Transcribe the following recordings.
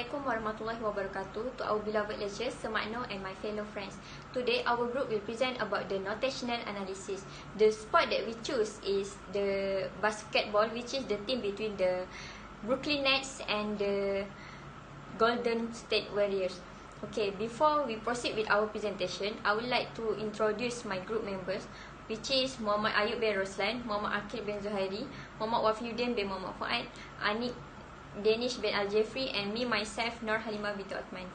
Assalamualaikum warahmatullahi wabarakatuh to our beloved lecturers, Semakno and my fellow friends. Today our group will present about the notational analysis. The sport that we choose is the basketball, which is the team between the Brooklyn Nets and the Golden State Warriors. Okay, before we proceed with our presentation, I would like to introduce my group members, which is Muhammad Ayub bin Roslan, Muhammad Akil bin Zuhairi, Muhammad Wafiuddin bin Muhammad Fuad, Anik Danish bin Al-Jafri, and me myself, Nur Halimah bintu Uthman.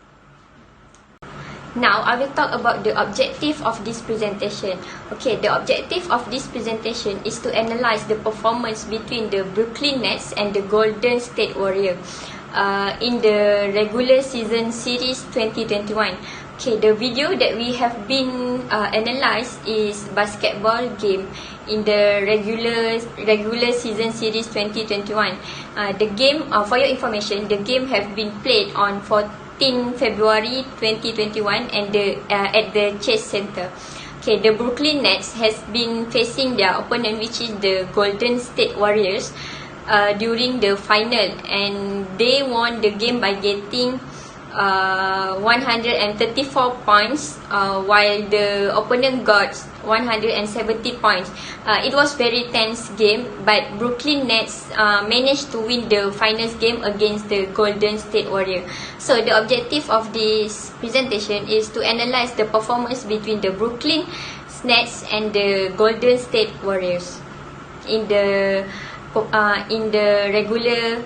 Now I will talk about the objective of this presentation. Okay, the objective of this presentation is to analyze the performance between the Brooklyn Nets and the Golden State Warriors in the regular season series 2021. Okay, the video that we have been analysed is basketball game in the regular season series 2021. The game, for your information, the game have been played on 14 February 2021 and at the Chase Center. Okay, the Brooklyn Nets has been facing their opponent, which is the Golden State Warriors, during the final, and they won the game by getting 134 points, while the opponent got 170 points. It was very tense game, but Brooklyn Nets managed to win the finals game against the Golden State Warriors. So the objective of this presentation is to analyze the performance between the Brooklyn Nets and the Golden State Warriors in the regular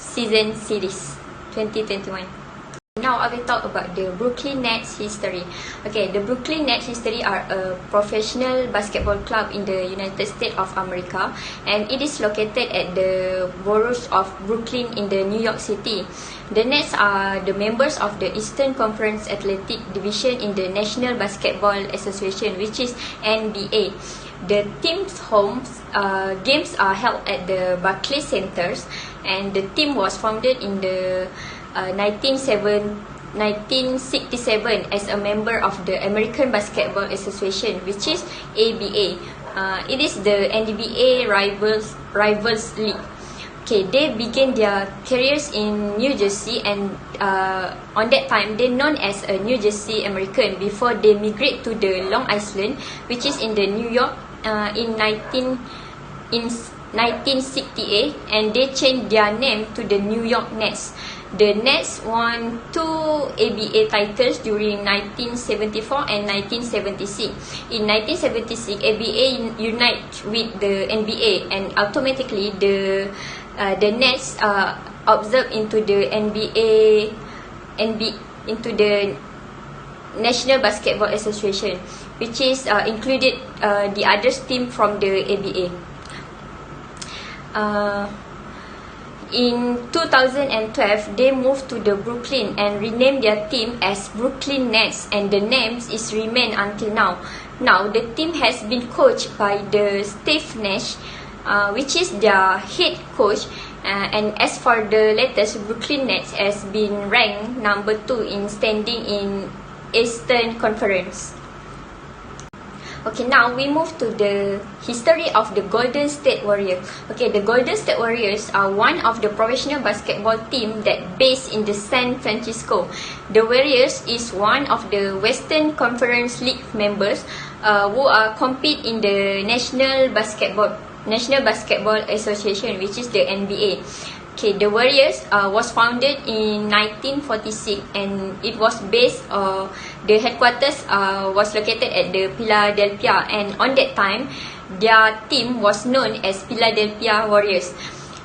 season series 2021. Now I will talk about the Brooklyn Nets history. Okay, the Brooklyn Nets history are a professional basketball club in the United States of America, and it is located at the boroughs of Brooklyn in the New York City. The Nets are the members of the Eastern Conference Athletic Division in the National Basketball Association, which is NBA. The team's home games are held at the Barclays Centers, and the team was founded in the 1967 as a member of the American Basketball Association, which is ABA. It is the NBA rivals league. Okay, they began their careers in New Jersey, and on that time they known as a New Jersey American before they migrate to the Long Island, which is in the New York in 1968, and they changed their name to the New York Nets. The Nets won 2 ABA titles during 1974 and 1976. In 1976, ABA unite with the NBA, and automatically the Nets observed into the into the National Basketball Association, which is included the other team from the ABA. In 2012, they moved to the Brooklyn and renamed their team as Brooklyn Nets, and the name is remained until now. Now, the team has been coached by the Steve Nash, which is their head coach. And as for the latest, Brooklyn Nets has been ranked number 2 in standing in Eastern Conference. Okay, now we move to the history of the Golden State Warriors. Okay, the Golden State Warriors are one of the professional basketball team that based in the San Francisco. The Warriors is one of the Western Conference League members who compete in the National Basketball Association, which is the NBA. Okay, the Warriors was founded in 1946, and it was based, the headquarters was located at the Philadelphia, and on that time, their team was known as Philadelphia Warriors.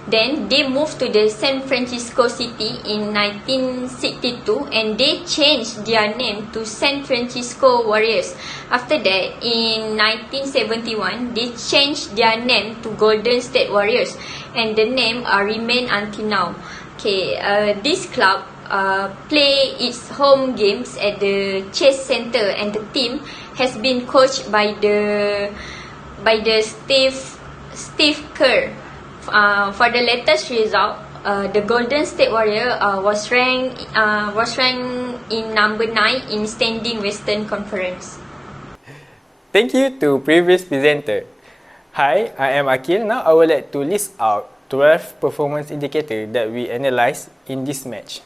Then they moved to the San Francisco City in 1962, and they changed their name to San Francisco Warriors. After that, in 1971, they changed their name to Golden State Warriors, and the name remained until now. Okay, this club play its home games at the Chase Center, and the team has been coached by the Steve Kerr. For the latest result, the Golden State Warrior was ranked in number 9 in standing Western Conference. Thank you to previous presenter. Hi, I am Akil. Now I would like to list out 12 performance indicators that we analysed in this match.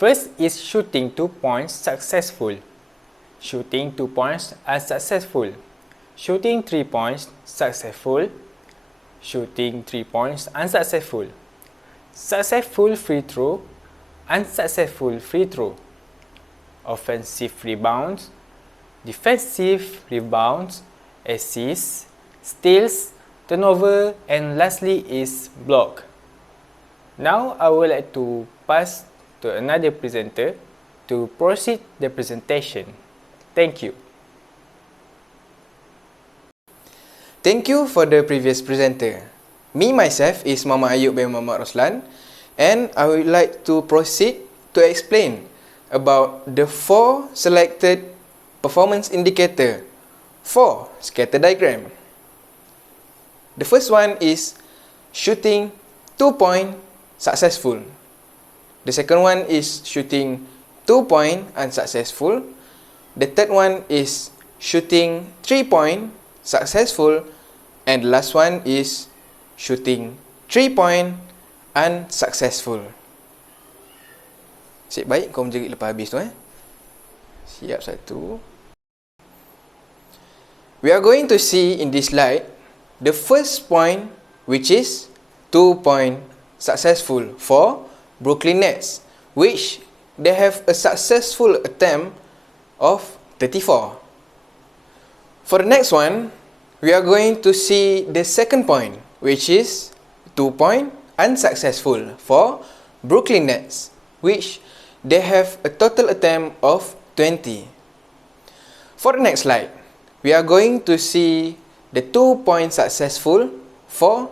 First is shooting 2 points successful. Shooting 2 points unsuccessful. Shooting 3 points successful. Shooting 3 points unsuccessful. Successful free throw. Unsuccessful free throw. Offensive rebounds. Defensive rebounds. Assists. Steals. Turnover. And lastly is block. Now I would like to pass to another presenter to proceed the presentation. Thank you. Thank you for the previous presenter. Me myself is Muhammad Ayub bin Muhammad Roslan, and I would like to proceed to explain about the 4 selected performance indicator for scatter diagram. The first one is shooting 2-point successful. The second one is shooting 2-point unsuccessful. The third one is shooting 3-point successful. And the last one is shooting 3-point unsuccessful. Sip baik kau menjerit lepas habis tu Siap satu. We are going to see in this slide the first point, which is 2-point successful for Brooklyn Nets, which they have a successful attempt of 34. For the next one, we are going to see the second point, which is 2-point unsuccessful for Brooklyn Nets, which they have a total attempt of 20. For the next slide, we are going to see the 2-point successful for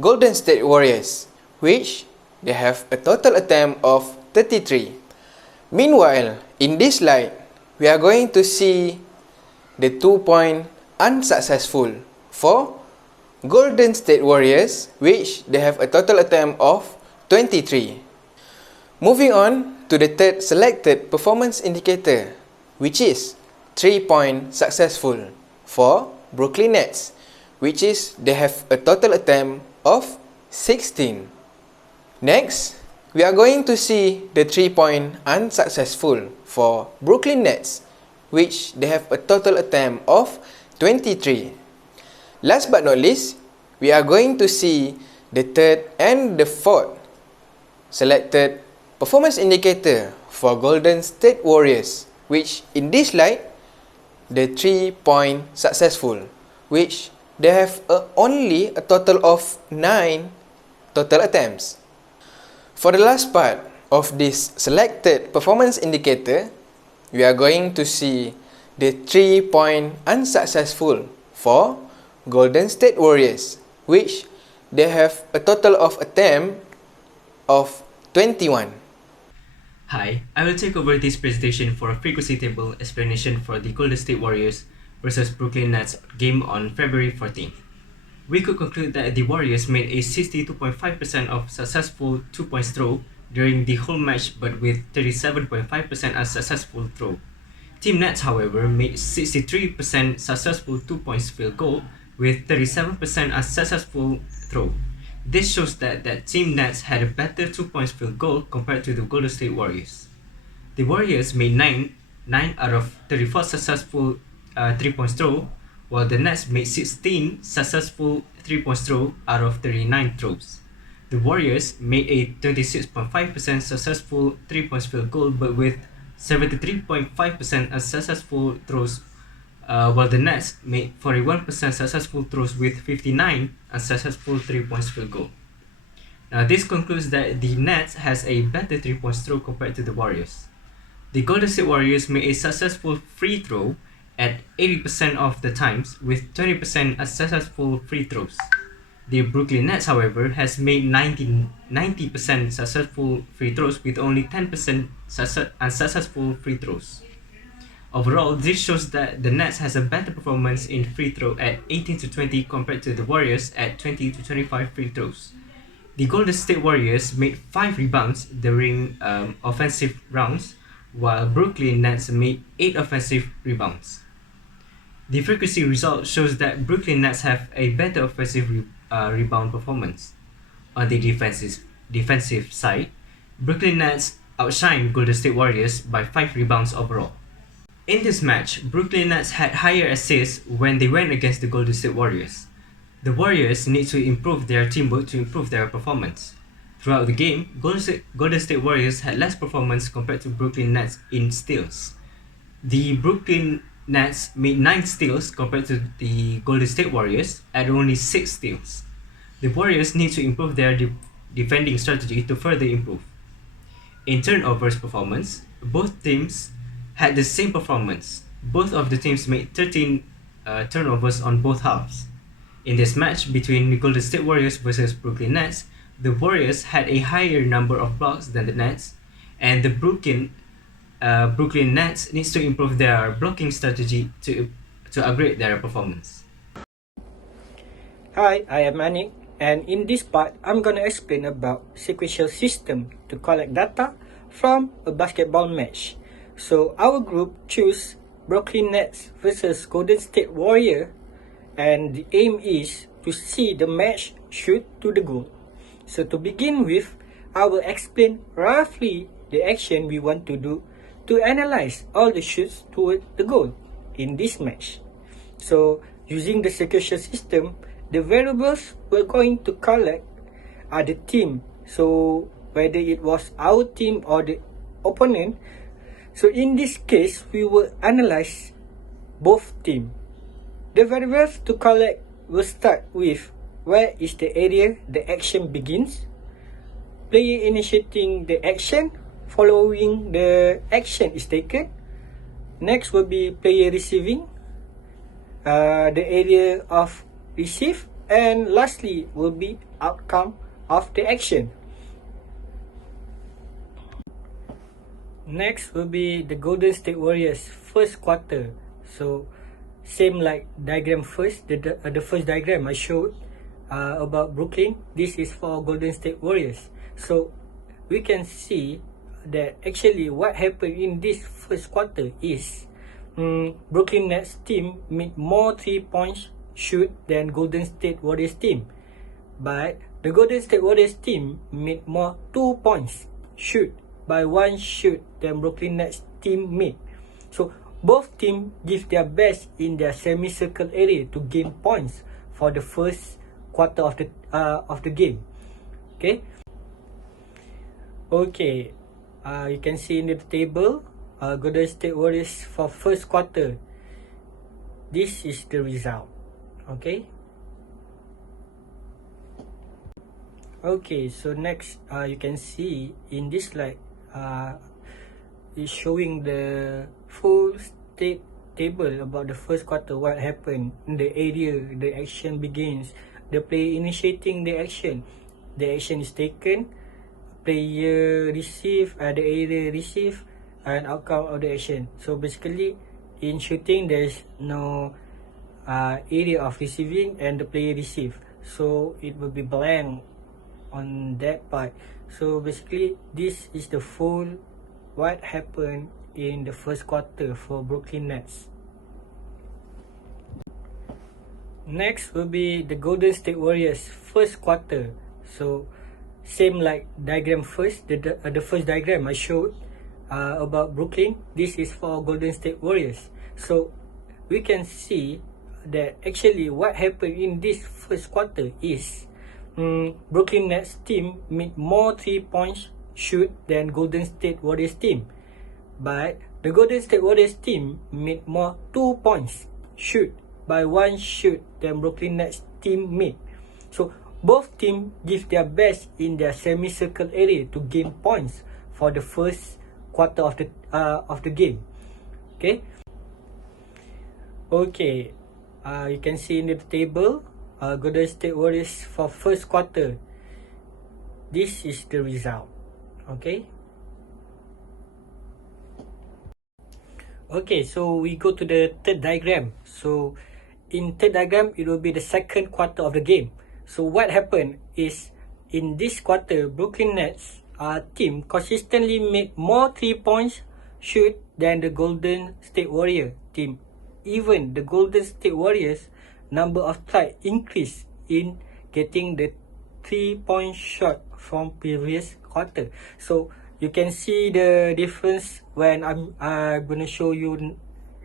Golden State Warriors, which they have a total attempt of 33. Meanwhile, in this slide, we are going to see the 2-point unsuccessful for Golden State Warriors, which they have a total attempt of 23. Moving on to the third selected performance indicator, which is 3-point successful for Brooklyn Nets, which is they have a total attempt of 16. Next, we are going to see the 3-point unsuccessful for Brooklyn Nets, which they have a total attempt of 23. Last but not least, we are going to see the third and the fourth selected performance indicator for Golden State Warriors, which in this slide, the 3-point successful, which they have only a total of 9 total attempts. For the last part of this selected performance indicator, we are going to see the 3-point unsuccessful for Golden State Warriors, which they have a total of attempt of 21. Hi, I will take over this presentation for a frequency table explanation for the Golden State Warriors versus Brooklyn Nets game on February 14th. We could conclude that the Warriors made a 62.5% of successful 2-point throw during the whole match, but with 37.5% unsuccessful throw. Team Nets, however, made 63% successful 2-point field goal with 37% unsuccessful throw. This shows that Team Nets had a better 2-point field goal compared to the Golden State Warriors. The Warriors made 9 out of 34 successful 3-point throw, while the Nets made 16 successful 3-point throw out of 39 throws. The Warriors made a 26.5% successful 3-point field goal, but with 73.5% unsuccessful throws, while the Nets made 41% successful throws with 59 unsuccessful 3-point field goal. Now this concludes that the Nets has a better 3-point throw compared to the Warriors. The Golden State Warriors made a successful free throw at 80% of the times with 20% unsuccessful free throws. The Brooklyn Nets, however, has made 90% successful free throws with only 10% unsuccessful free throws. Overall, this shows that the Nets has a better performance in free throw at 18 to 20 compared to the Warriors at 20 to 25 free throws. The Golden State Warriors made 5 rebounds during offensive rounds, while Brooklyn Nets made 8 offensive rebounds. The frequency result shows that Brooklyn Nets have a better offensive rebound performance. On the defensive side, Brooklyn Nets outshined Golden State Warriors by 5 rebounds overall. In this match, Brooklyn Nets had higher assists when they went against the Golden State Warriors. The Warriors need to improve their teamwork to improve their performance. Throughout the game, Golden State Warriors had less performance compared to Brooklyn Nets in steals. The Brooklyn Nets made 9 steals compared to the Golden State Warriors at only 6 steals. The Warriors need to improve their defending strategy to further improve. In turnovers performance, both teams had the same performance. Both of the teams made 13 turnovers on both halves. In this match between the Golden State Warriors versus Brooklyn Nets, the Warriors had a higher number of blocks than the Nets, and the Brooklyn Nets needs to improve their blocking strategy to upgrade their performance. Hi, I am Anik, and in this part, I'm gonna explain about sequential system to collect data from a basketball match. So our group choose Brooklyn Nets versus Golden State Warrior, and the aim is to see the match shoot to the goal. So to begin with, I will explain roughly the action we want to do to analyze all the shoots toward the goal in this match. So using the sequential system, the variables we're going to collect are the team. So whether it was our team or the opponent. So in this case, we will analyze both teams. The variables to collect will start with where is the area the action begins, player initiating the action, following the action is taken. Next will be player receiving, the area of receive, and lastly will be outcome of the action. Next will be the Golden State Warriors first quarter. So same like diagram first, the first diagram I showed about Brooklyn. This is for Golden State Warriors. So we can see that actually what happened in this first quarter is Brooklyn Nets team made more 3-point shoot than Golden State Warriors team, but the Golden State Warriors team made more 2 points shoot by 1 shoot than Brooklyn Nets team made. So both teams give their best in their semicircle area to gain points for the first quarter of the game. Okay, you can see in the table, Golden State Warriors for first quarter. This is the result. Okay, so next you can see in this slide is showing the full state table about the first quarter, what happened in the area the action begins, the player initiating the action is taken, player receive, the area receive, and outcome of the action. So basically in shooting there's no area of receiving and the player receive, so it will be blank on that part. So basically this is the full what happened in the first quarter for Brooklyn Nets. Next will be the Golden State Warriors first quarter. So same like diagram first, the first diagram I showed about Brooklyn. This is for Golden State Warriors. So we can see that actually what happened in this first quarter is Brooklyn Nets team made more 3-point shoot than Golden State Warriors team, but the Golden State Warriors team made more 2 points shoot by 1 shoot than Brooklyn Nets team made. So both teams give their best in their semicircle area to gain points for the first quarter of the game. Okay, you can see in the table, Golden State Warriors for first quarter. This is the result. Okay, so we go to the third diagram. So in third diagram, it will be the second quarter of the game. So what happened is in this quarter, Brooklyn Nets team consistently made more 3-point shoot than the Golden State Warrior team. Even the Golden State Warriors number of try increased in getting the 3-point shot from previous quarter. So you can see the difference when I'm gonna show you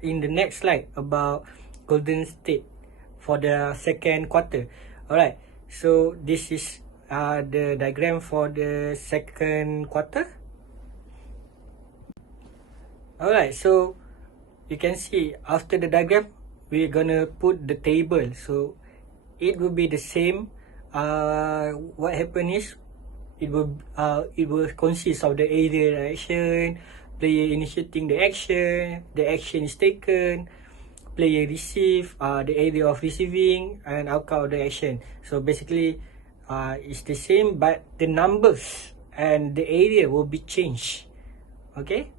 in the next slide about Golden State for the second quarter. Alright, so this is the diagram for the second quarter. Alright, so you can see after the diagram, we're gonna put the table. So it will be the same. What happened is it will consist of the area action, player initiating the action is taken, player receive, the area of receiving, and outcome of the action. So basically, it's the same, but the numbers and the area will be changed. Okay.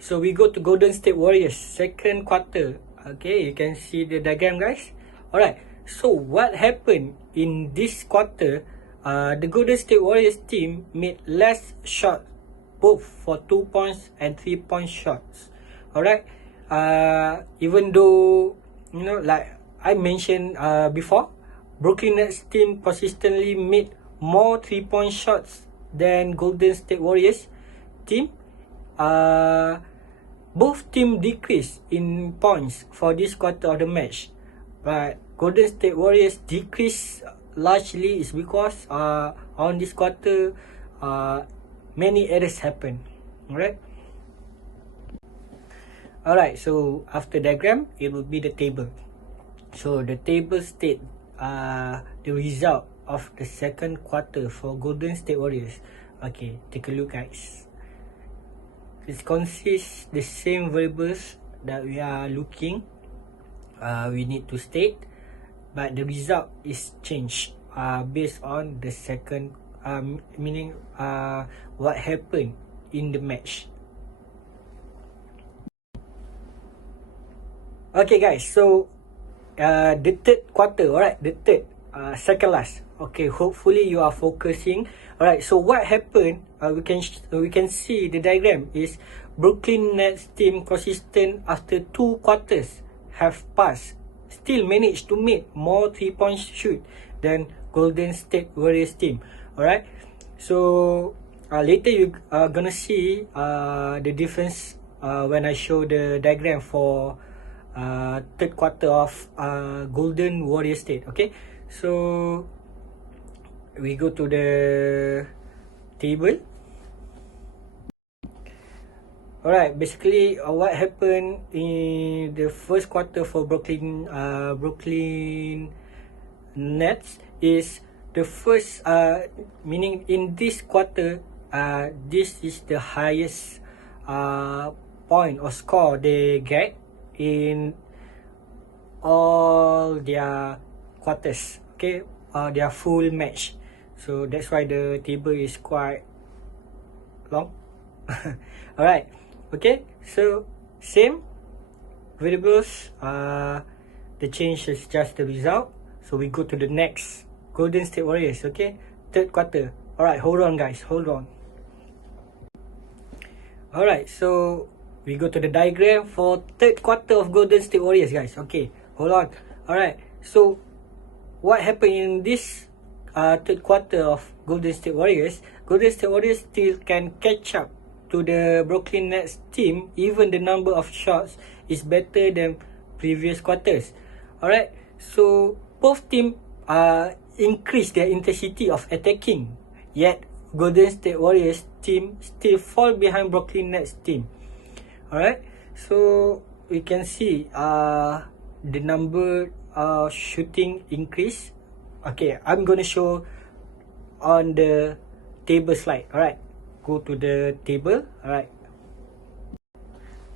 So we go to Golden State Warriors second quarter. Okay, you can see the diagram, guys. Alright. So what happened in this quarter? The Golden State Warriors team made less shots, both for 2 points and 3-point shots. Alright. Even though, you know, like I mentioned before, Brooklyn Nets team consistently made more 3-point shots than Golden State Warriors team. Both team decreased in points for this quarter of the match, but Golden State Warriors decreased largely is because on this quarter many errors happen. Alright, so after diagram it will be the table. So the table state the result of the second quarter for Golden State Warriors. Okay, take a look, guys. It consists the same variables that we are looking. We need to state, but the result is changed based on the second, meaning what happened in the match. Okay, guys. So the third quarter, alright, the third, second last. Okay, hopefully you are focusing. Alright, so what happened? We can see the diagram is Brooklyn Nets team consistent after 2 quarters have passed, still managed to make more 3-point shoot than Golden State Warriors team. Alright, so later you are gonna see the difference when I show the diagram for third quarter of Golden Warriors State. Okay, so we go to the table. Alright, basically what happened in the first quarter for Brooklyn Nets is the first, meaning in this quarter, this is the highest point or score they get in all their quarters. Okay, their full match. So that's why the table is quite long. Alright, okay, so same variables, the change is just the result. So we go to the next, Golden State Warriors. Okay, third quarter. Alright, hold on, guys, hold on. Alright, so we go to the diagram for third quarter of Golden State Warriors, guys. Okay, hold on. Alright, so what happened in this third quarter of Golden State Warriors? Golden State Warriors still can catch up to the Brooklyn Nets team, even the number of shots is better than previous quarters. Alright, so both teams increase their intensity of attacking, yet Golden State Warriors team still fall behind Brooklyn Nets team. Alright, so we can see the number of shooting increase. Okay, I'm gonna show on the table slide. Alright, go to the table. Alright,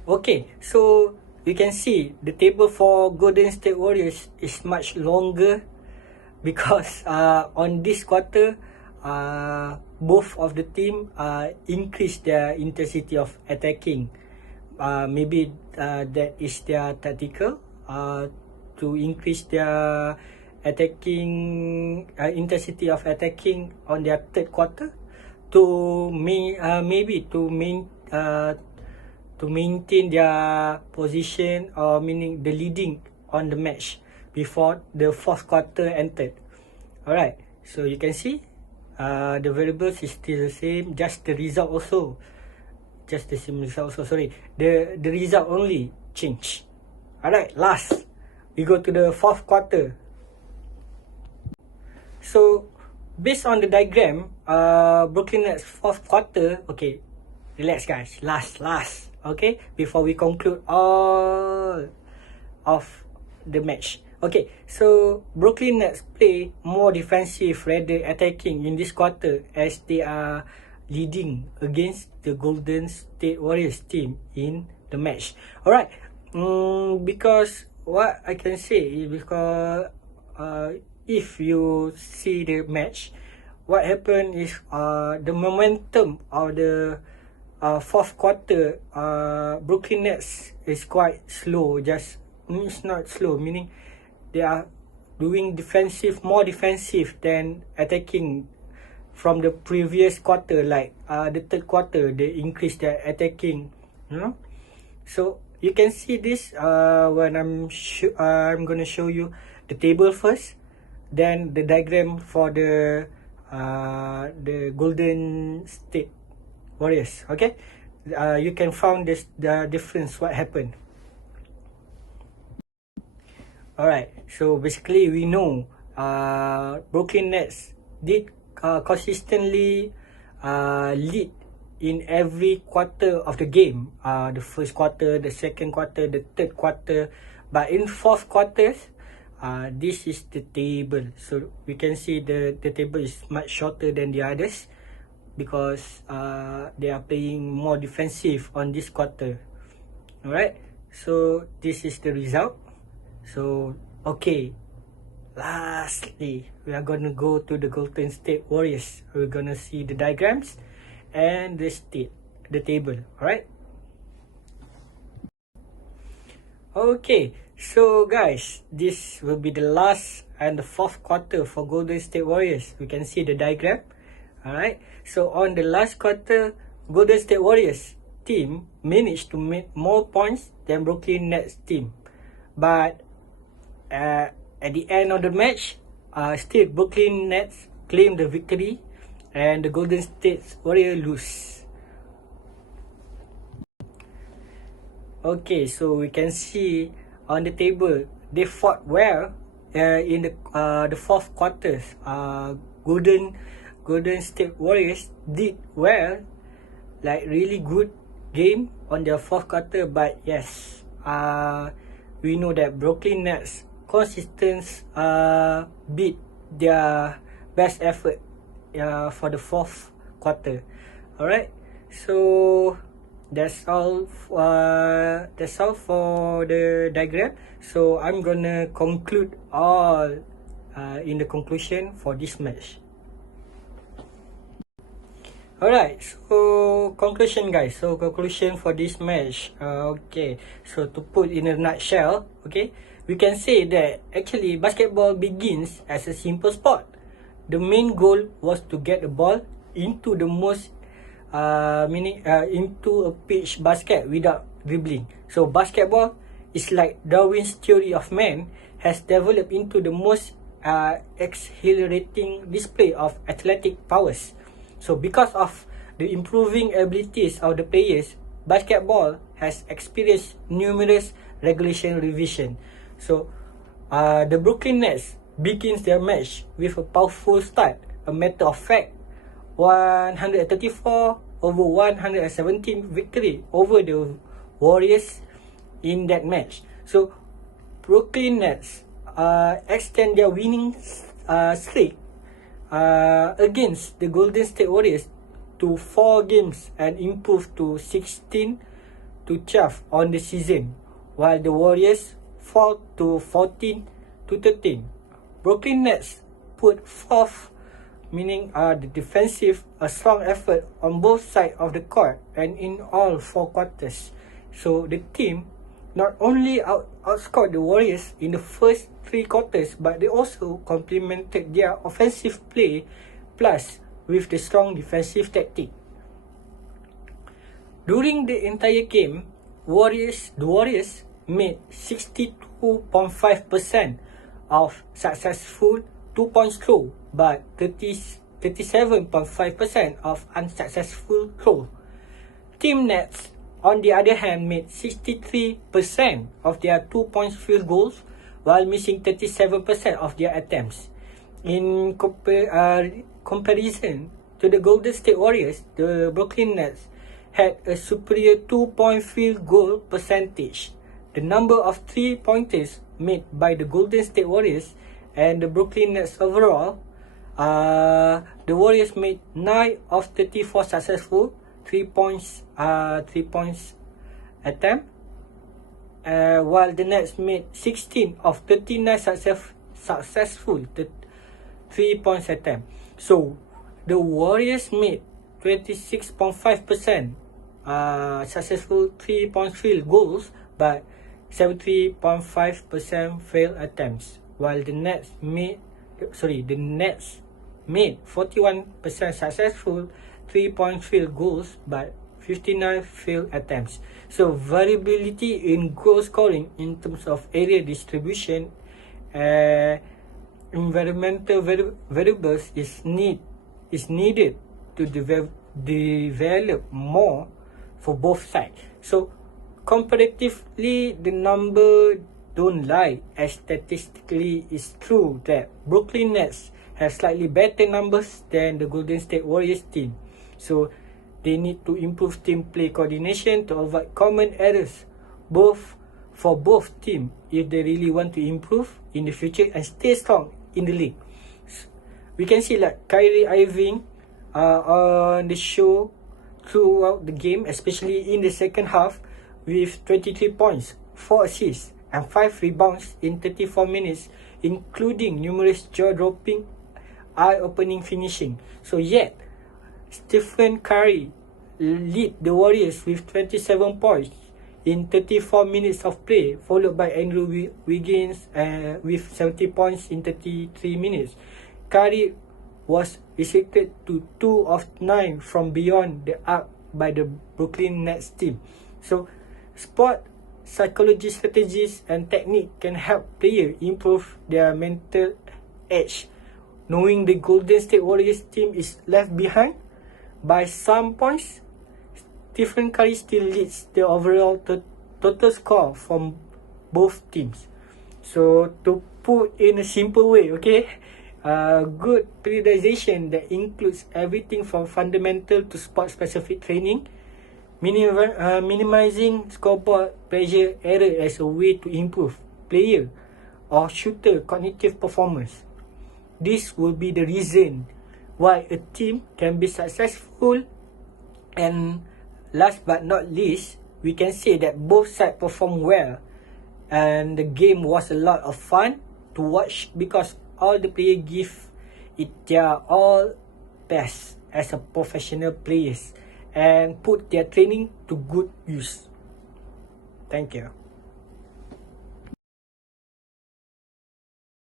okay, so you can see the table for Golden State Warriors is much longer because on this quarter both of the team increase their intensity of attacking. Maybe that is their tactical to increase their attacking intensity of attacking on their third quarter to maybe to maintain their position, or meaning the leading on the match before the fourth quarter entered. Alright, so you can see The variables is still the same, just the result also. Just the same result also, sorry. The result only change. Alright, last. We go to the fourth quarter. So, based on the diagram, Brooklyn Nets fourth quarter, okay, relax guys, last, okay, before we conclude all of the match. Okay, so Brooklyn Nets play more defensive rather attacking in this quarter as they are leading against the Golden State Warriors team in the match. Alright, because what I can say is because if you see the match, what happened is the momentum of the fourth quarter, Brooklyn Nets is quite slow. Just it's not slow, meaning they are doing more defensive than attacking from the previous quarter. Like the third quarter, they increased their attacking. So you can see this when I'm gonna show you the table first, then the diagram for the Golden State Warriors. Okay, you can find the difference what happened. Alright, so basically we know Brooklyn Nets did consistently lead in every quarter of the game. The first quarter, the second quarter, the third quarter. But in fourth quarters, this is the table. So we can see the table is much shorter than the others because they are playing more defensive on this quarter. Alright, so this is the result. So, okay, lastly, we are going to go to the Golden State Warriors. We're going to see the diagrams and the table, alright? Okay, so guys, this will be the last and the fourth quarter for Golden State Warriors. We can see the diagram, alright? So, on the last quarter, Golden State Warriors team managed to make more points than Brooklyn Nets team. But at the end of the match, still Brooklyn Nets claim the victory and the Golden State Warriors lose. Okay, so we can see on the table they fought well in the fourth quarters. Golden State Warriors did well, like really good game on their fourth quarter. But yes, we know that Brooklyn Nets consistent beat their best effort for the fourth quarter. Alright, so that's all for the diagram. So I'm gonna conclude all in the conclusion for this match. Alright, so conclusion guys. So conclusion for this match. Okay, so to put in a nutshell, okay, we can say that actually basketball begins as a simple sport. The main goal was to get the ball into the into a pitch basket without dribbling. So basketball is like Darwin's theory of man has developed into the most exhilarating display of athletic powers. So because of the improving abilities of the players, basketball has experienced numerous regulation revision. So the Brooklyn Nets begins their match with a powerful start. A matter of fact, 134-117 victory over the Warriors in that match. So Brooklyn Nets extend their winning streak against the Golden State Warriors to 4 games and improve to 16-12 on the season, while the Warriors fall to 14-13. Brooklyn Nets put forth, meaning the defensive, a strong effort on both sides of the court and in all 4 quarters. So the team not only outscored the Warriors in the first 3 quarters, but they also complemented their offensive play plus with the strong defensive tactic. During the entire game, the Warriors made 62.5% of successful 2-point throw, but 36% 37.5% of unsuccessful throws. Team Nets, on the other hand, made 63% of their 2-point field goals while missing 37% of their attempts. In comparison to the Golden State Warriors, the Brooklyn Nets had a superior 2-point field goal percentage. The number of 3-pointers made by the Golden State Warriors and the Brooklyn Nets overall, the Warriors made 9 of 34 successful 3 points attempt, while the Nets made 16 of 39 successful 3 points attempt. So the Warriors made 26.5% successful 3-point field goals, but 73.5% failed attempts, while the Nets made 41% successful 3-point field goals but 59 failed attempts. So variability in goal scoring in terms of area distribution, environmental variables is needed to develop more for both sides. So comparatively, the number don't lie, as statistically it's true that Brooklyn Nets have slightly better numbers than the Golden State Warriors team. So they need to improve team play coordination to avoid common errors for both teams if they really want to improve in the future and stay strong in the league. We can see like Kyrie Irving on the show throughout the game, especially in the second half, with 23 points, 4 assists and 5 rebounds in 34 minutes, including numerous jaw-dropping, eye-opening finishing. So yet, Stephen Curry lead the Warriors with 27 points in 34 minutes of play, followed by Andrew Wiggins with 70 points in 33 minutes. Curry was restricted to 2 of 9 from beyond the arc by the Brooklyn Nets team. So, sport psychology strategies and technique can help players improve their mental edge. Knowing the Golden State Warriors team is left behind by some points, Stephen Curry still leads the overall total score from both teams. So to put in a simple way, okay, good periodization that includes everything from fundamental to sport-specific training, minimizing scoreboard pressure error as a way to improve player or shooter cognitive performance. This will be the reason why a team can be successful. And last but not least, we can say that both sides performed well and the game was a lot of fun to watch because all the players give it their all best as a professional players and put their training to good use. Thank you.